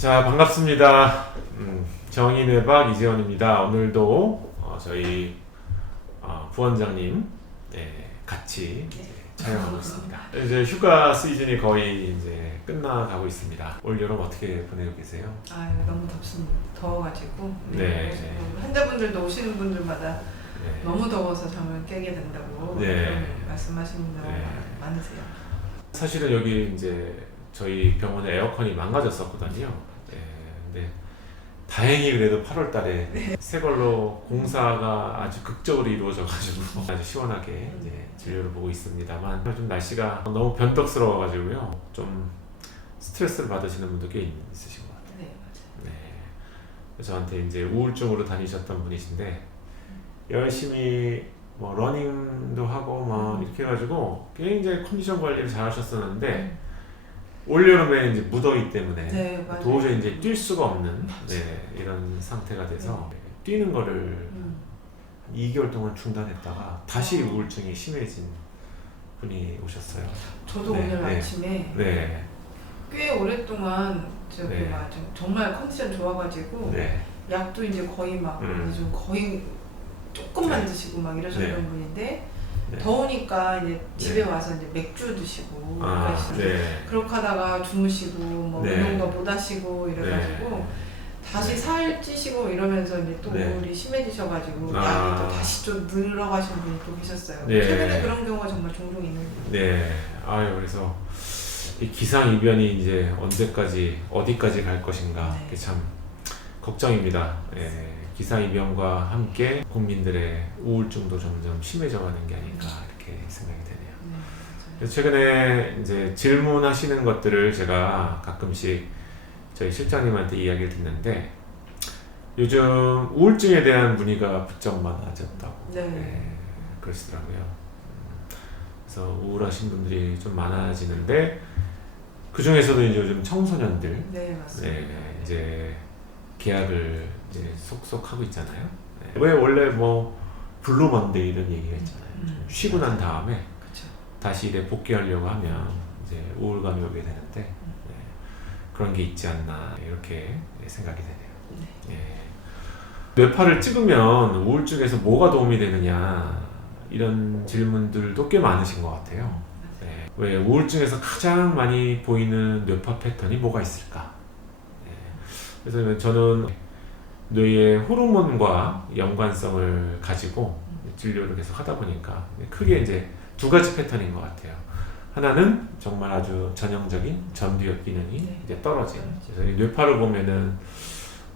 자, 반갑습니다. 정의뇌박 이재원입니다. 오늘도 저희 부원장님 같이 이제 촬영하고 있습니다. 이제 휴가 시즌이 거의 이제 끝나가고 있습니다. 올 여름 어떻게 보내고 계세요? 너무 덥습니다. 더워가지고 네. 환자분들도 오시는 분들마다 네. 너무 더워서 잠을 깨게 된다고 네. 말씀하시는 분들 네. 많으세요. 사실은 여기 이제 저희 병원에 에어컨이 망가졌었거든요. 근데 다행히 그래도 8월 달에 새 걸로 공사가 아주 극적으로 이루어져가지고 아주 시원하게 이제 진료를 보고 있습니다만, 좀 날씨가 너무 변덕스러워가지고요. 좀 스트레스를 받으시는 분도 꽤 있으신 것 같아요. 네, 맞아요. 네. 저한테 이제 우울증으로 다니셨던 분이신데, 열심히 뭐 러닝도 하고 막 이렇게 해가지고 굉장히 컨디션 관리를 잘 하셨었는데, 올여름에 이제 무더위 때문에 네, 맞아요. 도저히 이제 뛸 수가 없는 이런 상태가 돼서 뛰는 거를 2개월 동안 중단했다가 다시 우울증이 심해진 분이 오셨어요. 저도 네, 오늘 네. 아침에 네, 꽤 오랫동안 네. 정말 컨디션 좋아가지고 네, 약도 이제 거의 막 요즘 거의 조금만 드시고 막 이러셨던 네. 분인데 네. 더우니까 이제 집에 네. 와서 이제 맥주 드시고 아, 그러시는데 그렇게 하다가 주무시고 뭐 네. 운동도 못 하시고 이래가지고 다시 살 찌시고 이러면서 이제 또 네. 우울이 심해지셔가지고 아. 약이 또 다시 좀 늘어가신 분이 또 계셨어요. 네. 최근에 그런 경우가 정말 종종 있는 거예요. 네. 아유, 그래서 이 기상이변이 이제 언제까지 어디까지 갈 것인가, 네. 그게 참 걱정입니다. 기상이변과 함께 국민들의 우울증도 점점 심해져가는 게 아닌가 이렇게 생각이 되네요. 네, 맞아요. 그래서 최근에 이제 질문하시는 것들을 제가 가끔씩 저희 실장님한테 이야기를 듣는데, 요즘 우울증에 대한 문의가 부쩍 많아졌다고 네. 그러시더라고요. 그래서 우울하신 분들이 좀 많아지는데, 그 중에서도 이제 요즘 청소년들 네, 맞습니다. 이제 계약을 이제 속속 하고 있잖아요. 왜 원래 뭐 블루 먼데이 이런 얘기가 있잖아요. 좀 쉬고 난 다음에 그렇죠. 다시 일에 복귀하려고 하면 이제 우울감이 오게 되는데, 그런 게 있지 않나 이렇게 생각이 되네요. 뇌파를 찍으면 우울증에서 뭐가 도움이 되느냐, 이런 질문들도 꽤 많으신 것 같아요. 왜 우울증에서 가장 많이 보이는 뇌파 패턴이 뭐가 있을까? 그래서 저는 뇌의 호르몬과 연관성을 가지고 진료를 계속 하다 보니까 크게 이제 두 가지 패턴인 것 같아요. 하나는 정말 아주 전형적인 전두엽 기능이 이제 떨어지는. 그래서 이 뇌파를 보면은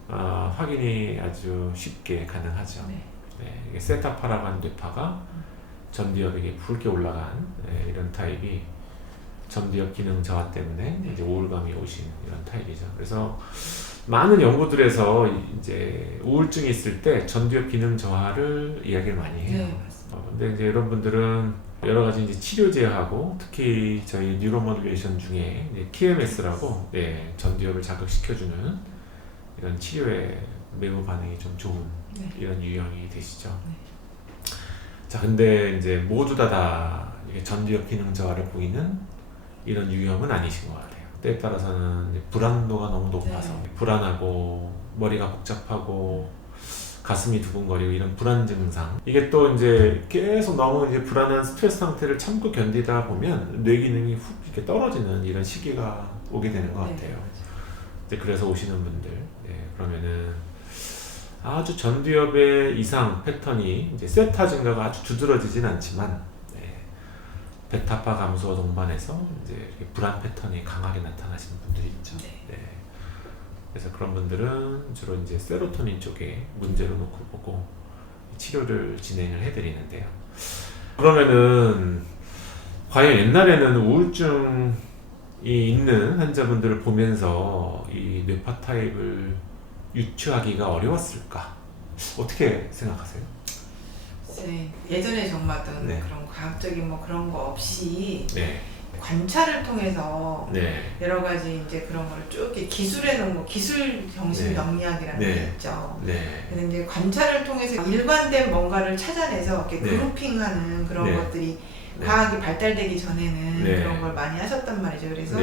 확인이 아주 쉽게 가능하죠. 이게 세타파라고 하는 뇌파가 전두엽에 붉게 올라간 이런 타입이 전두엽 기능 저하 때문에 이제 우울감이 오신 이런 타입이죠. 그래서 많은 연구들에서 이제 우울증이 있을 때 전두엽 기능 저하를 이야기를 많이 해요. 네, 맞습니다. 근데 이제 여러분들은 여러 가지 이제 치료제하고 특히 저희 뉴로모듈레이션 중에 이제 TMS라고 전두엽을 자극시켜주는 이런 치료에 매우 반응이 좀 좋은 이런 유형이 되시죠. 자, 근데 이제 모두 다 이게 전두엽 기능 저하를 보이는 이런 유형은 아니신 것 같아요. 때에 따라서는 이제 불안도가 너무 높아서 불안하고 머리가 복잡하고 가슴이 두근거리고 이런 불안 증상, 이게 또 이제 계속 너무 이제 불안한 스트레스 상태를 참고 견디다 보면 뇌 기능이 훅 이렇게 떨어지는 이런 시기가 오게 되는 것 같아요. 이제 그래서 오시는 분들, 그러면은 아주 전두엽의 이상 패턴이 이제 세타 증가가 아주 두드러지진 않지만 베타파 감소와 동반해서 이제 이렇게 불안 패턴이 강하게 나타나시는 분들이 있죠. 그래서 그런 분들은 주로 이제 세로토닌 쪽에 문제를 놓고 보고 치료를 진행을 해드리는데요. 그러면은 과연 옛날에는 우울증이 있는 환자분들을 보면서 이 뇌파 타입을 유추하기가 어려웠을까? 어떻게 생각하세요? 예전에 정말은 그런 과학적인 뭐 그런 거 없이 관찰을 통해서 여러 가지 이제 그런 걸 쭉 기술에는 뭐 기술 정신 영리학이라는 게 있죠. 근데 이제 관찰을 통해서 일관된 뭔가를 찾아내서 이렇게 그룹핑하는 그런 것들이 과학이 발달되기 전에는 그런 걸 많이 하셨단 말이죠. 그래서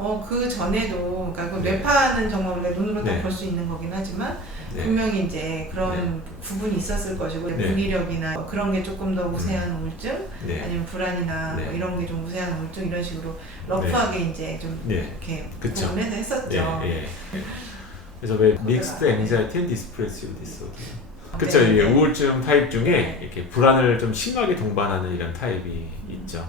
그 전에도, 그러니까 그 네. 뇌파는 정말 우리가 눈으로 다 네. 볼 수 있는 거긴 하지만, 네. 분명히 이제 그런 네. 부분이 있었을 것이고, 네. 무기력이나 그런 게 조금 더 우세한 우울증, 네. 아니면 불안이나 네. 뭐 이런 게 좀 우세한 우울증, 이런 식으로 러프하게 이제 좀 네. 이렇게 그쵸. 구분해서 했었죠. 예. 그래서 왜 믹스드 앵자이티 앤 디스프레시브 디소더. 그쵸. 네. 이게 우울증 타입 중에 이렇게 불안을 좀 심하게 동반하는 이런 타입이 있죠.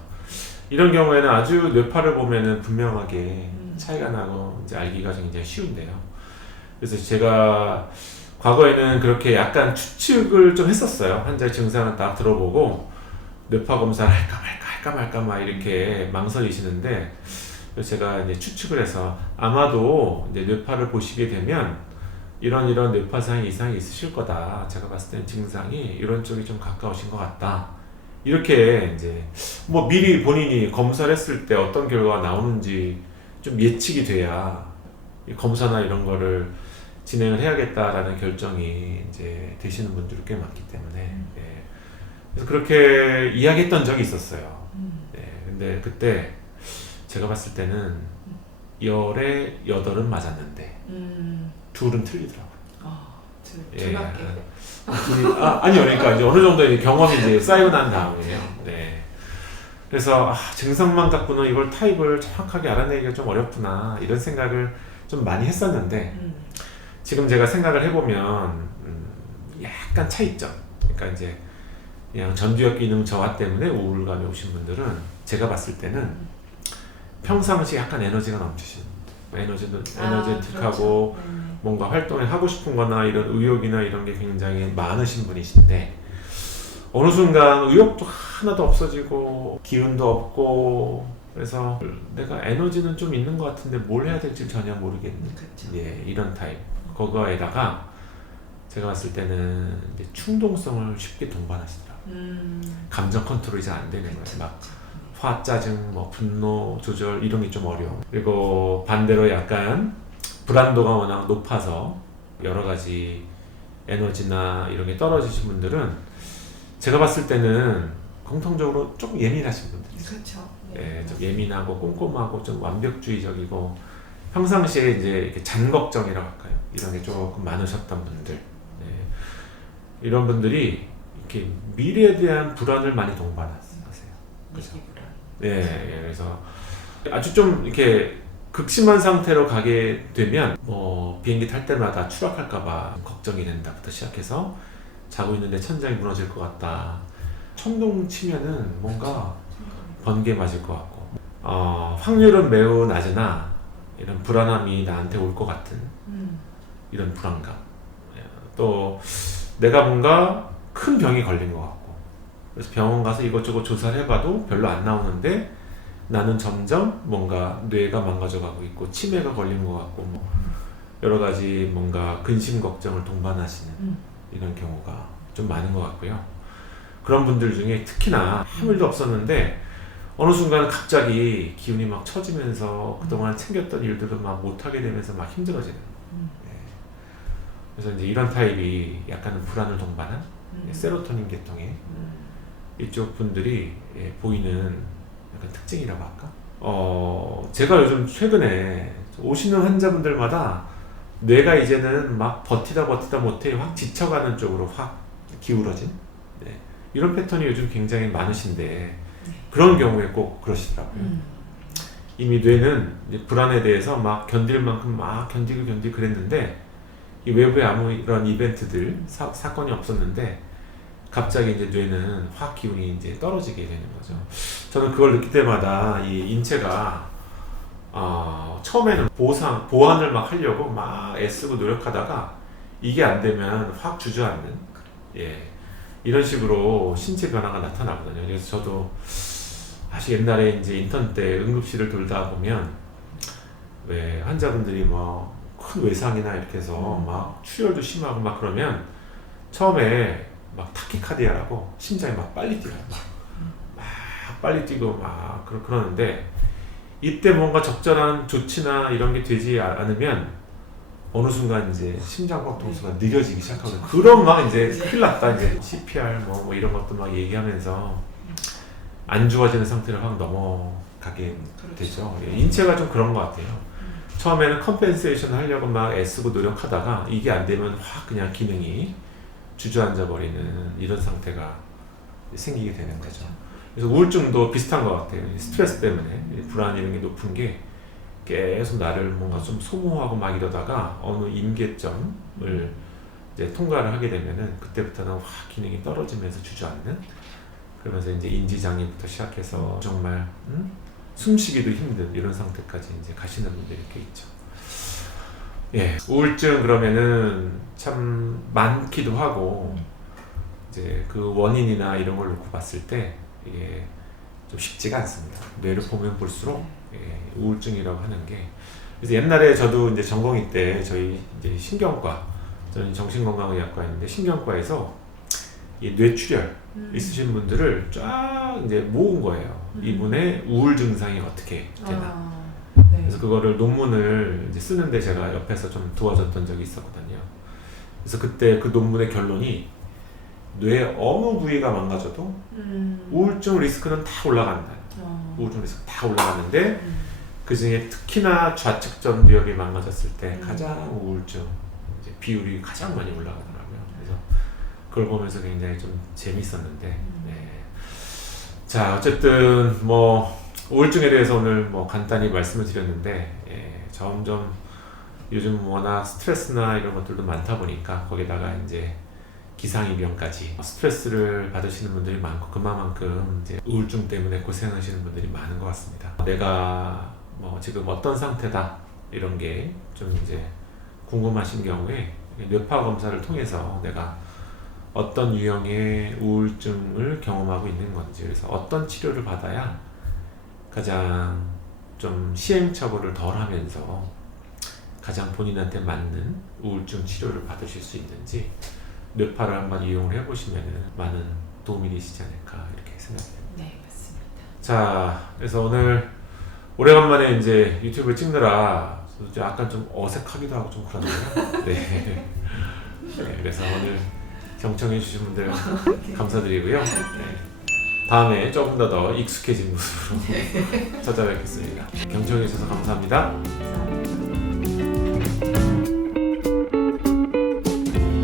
이런 경우에는 아주 뇌파를 보면은 분명하게 차이가 나고 이제 알기가 굉장히 쉬운데요. 그래서 제가 과거에는 그렇게 약간 추측을 좀 했었어요. 환자의 증상을 딱 들어보고 뇌파 검사를 할까 말까 막 이렇게 망설이시는데, 그래서 제가 이제 추측을 해서 아마도 이제 뇌파를 보시게 되면 이런 뇌파상의 이상이 있으실 거다. 제가 봤을 때는 증상이 이런 쪽이 좀 가까우신 것 같다. 이렇게 이제 뭐 미리 본인이 검사를 했을 때 어떤 결과가 나오는지 좀 예측이 돼야 이 검사나 이런 거를 진행을 해야겠다라는 결정이 이제 되시는 분들이 꽤 많기 때문에 예. 그래서 그렇게 이야기했던 적이 있었어요. 예. 근데 그때 제가 봤을 때는 열에 8은 맞았는데 둘은 틀리더라고요. 둘밖에. 아니요, 그러니까 이제 어느 정도 이제 경험이 이제 쌓이고 난 다음에요. 네. 그래서 증상만 갖고는 이걸 타입을 정확하게 알아내기가 좀 어렵구나 이런 생각을 좀 많이 했었는데 지금 제가 생각을 해보면 약간 차이점. 그러니까 이제 그냥 전두엽 기능 저하 때문에 우울감이 오신 분들은 제가 봤을 때는 평상시 약간 에너지가 넘치시는 분들, 에너제틱하고 그렇죠. 뭔가 활동을 하고 싶은 거나 이런 의욕이나 이런 게 굉장히 많으신 분이신데 어느 순간 의욕도 하나도 없어지고 기운도 없고 그래서 내가 에너지는 좀 있는 것 같은데 뭘 해야 될지 전혀 모르겠는 예, 이런 타입. 그거에다가 제가 봤을 때는 이제 충동성을 쉽게 동반하시더라고요. 감정 컨트롤이 잘 안 되는 거예요. 막 화, 짜증, 뭐 분노 조절 이런 게 좀 어려워. 그리고 반대로 약간 불안도가 워낙 높아서 여러 가지 에너지나 이런 게 떨어지신 분들은 제가 봤을 때는 공통적으로 조금 예민하신 분들이 있어요. 그렇죠. 예, 좀 예민하고 꼼꼼하고 좀 완벽주의적이고 평상시에 이제 이렇게 잔 걱정이라고 할까요? 이런 게 조금 많으셨던 분들. 예, 이런 분들이 이렇게 미래에 대한 불안을 많이 동반하세요. 그죠? 예, 그래서 아주 좀 이렇게 극심한 상태로 가게 되면 뭐 비행기 탈 때마다 추락할까봐 걱정이 된다부터 시작해서 자고 있는데 천장이 무너질 것 같다. 천둥 치면은 뭔가 번개 맞을 것 같고 확률은 매우 낮으나 이런 불안함이 나한테 올 것 같은 이런 불안감. 또 내가 뭔가 큰 병이 걸린 것 같고 그래서 병원 가서 이것저것 조사를 해봐도 별로 안 나오는데 나는 점점 뭔가 뇌가 망가져가고 있고 치매가 걸린 것 같고 뭐 여러 가지 뭔가 근심 걱정을 동반하시는 이런 경우가 좀 많은 것 같고요. 그런 분들 중에 특히나 아무 일도 없었는데 어느 순간 갑자기 기운이 막 처지면서 그동안 챙겼던 일들을 막 못하게 되면서 막 힘들어지는 네. 그래서 이제 이런 타입이 약간은 불안을 동반한 세로토닌 계통의 이쪽 분들이 보이는 약간 특징이라고 할까? 제가 요즘 최근에 오시는 환자분들마다 뇌가 이제는 막 버티다 못해 확 지쳐가는 쪽으로 확 기울어진 네. 이런 패턴이 요즘 굉장히 많으신데 그런 경우에 꼭 그러시더라고요. 이미 뇌는 이제 불안에 대해서 막 견딜 만큼 막 견디고 그랬는데 이 외부에 아무 이런 이벤트들 사건이 없었는데 갑자기 이제 뇌는 확 기운이 이제 떨어지게 되는 거죠. 저는 그걸 느낄 때마다 이 인체가 처음에는 보완을 막 하려고 막 애쓰고 노력하다가 이게 안 되면 확 주저앉는 이런 식으로 신체 변화가 나타나거든요. 그래서 저도 사실 옛날에 이제 인턴 때 응급실을 돌다 보면 왜 환자분들이 뭐 큰 외상이나 이렇게 해서 막 출혈도 심하고 막 그러면 처음에 막 타키카디아라고 심장이 막 빨리 뛰어요. 막 빨리 뛰고 막 그러는데 이때 뭔가 적절한 조치나 이런 게 되지 않으면 어느 순간 이제 심장박 동수가 느려지기 시작하거든요. 그럼 막 이제 큰일 났다 이제 CPR 뭐 이런 것도 막 얘기하면서 안 좋아지는 상태를 확 가게 그렇죠. 되죠. 예, 인체가 좀 그런 것 같아요. 처음에는 컴펜세이션 하려고 막 애쓰고 노력하다가 이게 안 되면 확 그냥 기능이 주저앉아 버리는 이런 상태가 생기게 되는 거죠. 그래서 우울증도 비슷한 것 같아요. 스트레스 때문에 불안 이런 게 높은 게 계속 나를 뭔가 좀 소모하고 막 이러다가 어느 임계점을 이제 통과를 하게 되면은 그때부터는 확 기능이 떨어지면서 주저앉는, 그러면서 이제 인지장애부터 시작해서 정말 숨쉬기도 힘든 이런 상태까지 이제 가시는 분들이 이렇게 있죠. 예, 우울증 그러면은 참 많기도 하고 이제 그 원인이나 이런 걸 놓고 봤을 때 이게 좀 쉽지가 않습니다. 뇌를 보면 볼수록 우울증이라고 하는 게, 그래서 옛날에 저도 이제 전공의 때 저희 이제 신경과, 저는 정신건강의학과였는데 신경과에서 이 뇌출혈 있으신 분들을 쫙 이제 모은 거예요. 이분의 우울 증상이 어떻게 되나. 네. 그래서 그거를 논문을 이제 쓰는데 제가 옆에서 좀 도와줬던 적이 있었거든요. 그래서 그때 그 논문의 결론이 뇌 어느 부위가 망가져도 우울증 리스크는 다 올라간다. 우울증 리스크 다 올라가는데 그 중에 특히나 좌측 전두엽이 망가졌을 때 가장 우울증 이제 비율이 가장 많이 올라가더라고요. 그래서 그걸 보면서 굉장히 좀 재밌었는데, 네. 자, 어쨌든 뭐 우울증에 대해서 오늘 뭐 간단히 말씀을 드렸는데, 예, 점점 요즘 워낙 스트레스나 이런 것들도 많다 보니까 거기다가 이제 기상이병까지 스트레스를 받으시는 분들이 많고 그만큼 이제 우울증 때문에 고생하시는 분들이 많은 것 같습니다. 내가 뭐 지금 어떤 상태다 이런 게 좀 이제 궁금하신 경우에 뇌파 검사를 통해서 내가 어떤 유형의 우울증을 경험하고 있는 건지, 그래서 어떤 치료를 받아야 가장 좀 시행착오를 덜 하면서 가장 본인한테 맞는 우울증 치료를 받으실 수 있는지 뇌파를 한번 이용을 해보시면 많은 도움이 되시지 않을까 이렇게 생각해요. 네, 맞습니다. 자, 그래서 오늘 오래간만에 이제 유튜브를 찍느라 약간 좀 어색하기도 하고 좀 그러네요. 네. 네, 그래서 오늘 경청해주신 분들 감사드리고요. 네. 다음에 조금 더 익숙해진 모습으로 찾아뵙겠습니다. 경청해주셔서 감사합니다. 감사합니다.